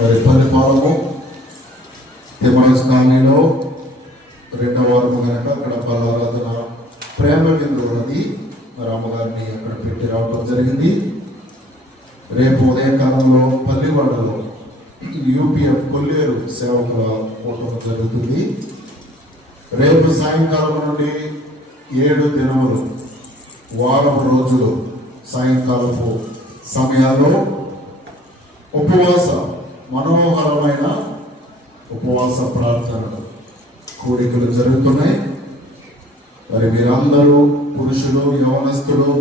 మరి పరిపాలము తిమ్మరస్ కాలనీలో 2వ వారము కనుక అక్కడ బలారాధన ప్రేమ విందు ఉన్నది. మరి అమ్మగారిని అక్కడ పెట్టి రావడం జరిగింది. రేపు ఉదయకాలంలో పల్లివాడలో యూపీఎఫ్ కొల్లేరు సేవకుల కూటమి జరుగుతుంది. రేపు సాయంకాలం నుండి 7 దినములు వారం రోజులు సాయంకాలపు సమయాల్లో ఉపవాస మనోహరమైన ఉపవాస ప్రార్థనలు కోరికలు జరుగుతున్నాయి. మరి మీరందరూ పురుషులు, యవనస్తులు,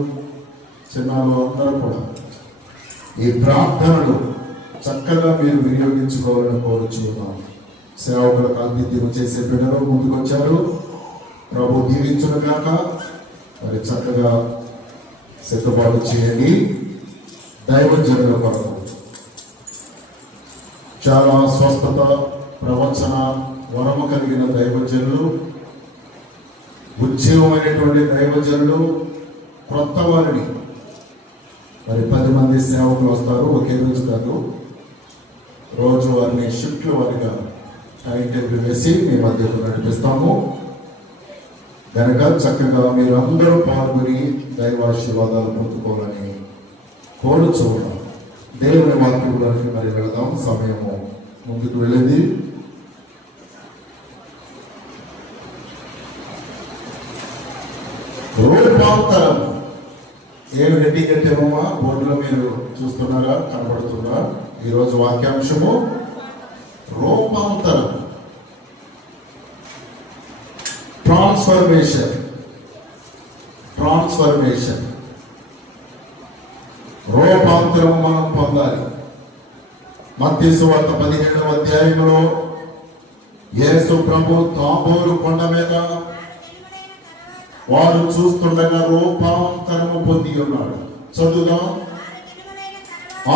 చిన్నాలు అందరూ కూడా ఈ ప్రార్థనలు చక్కగా మీరు వినియోగించుకోవాలని కోరుచున్నాం. సేవకులకు ఆతిథ్యం చేసే బిడ్డలు ముందుకొచ్చారు. ప్రభు దీవించును గాక. మరి చక్కగా సిద్ధపాటు చేయండి. దైవజనుల కొరకు చాలా స్వస్థత ప్రవచన వరము కలిగిన దైవజనులు, ఉద్యోగమైనటువంటి దైవజనులు, కొత్త వారిని మరి 10 మంది సేవకులు వస్తారు. ఒకే రోజు కాదు, రోజు వారిని షిఫ్ట్ల వారిగా టైం టేబుల్ వేసి మీ మధ్యలో నడిపిస్తాము. కనుక చక్కగా మీరు అందరూ పాల్గొని దైవాశీర్వాదాలు పొందుకోవాలని కోరుచున్నాం. దేవుని వాక్యంలోకి మరి వెళదాం. సమయము ముందుకు వెళ్ళింది. రూపాంతరం ఏమి రెడ్డి కట్టేమమ్మా బోర్డులో మీరు చూస్తున్నారా, కనబడుతుందా? ఈరోజు వాక్యాంశము రూపాంతరం, ట్రాన్స్ఫర్మేషన్. ట్రాన్స్ఫర్మేషన్, రూపాంతరం మనం పొందాలి. మత్తయి సువార్త 17వ అధ్యాయంలో యేసు ప్రభు తాబోరు కొండ మీద వారు చూస్తుండగా రూపాంతరము పొంది ఉన్నాడు. చదువుదాం.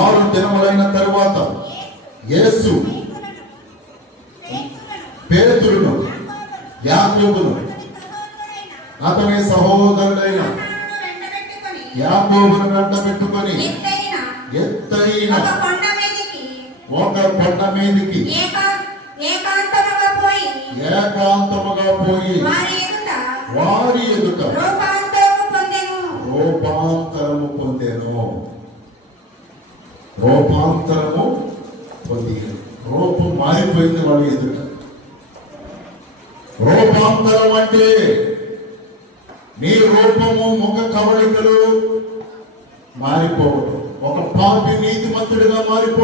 6 దినములైన తరువాత యేసు పేతురును, యాకోబును, అతని సహోదరుడైన యాకోబును వెంట పెట్టుకొని ఎత్తైన ఒక కొండ మీదికి ఏకాంతముగా పోయి వారి ఎదుట రూపాంతరము పొందెను. రూపాంతరము పొంది రూపం మారిపోయింది వాడి ఎదుట. రూపాంతరం అంటే నీ రూపము, ముఖ కవళికలు మారిపోవడం. ఒక పాపి నీతిమంతుడిగా మారిపోవడం.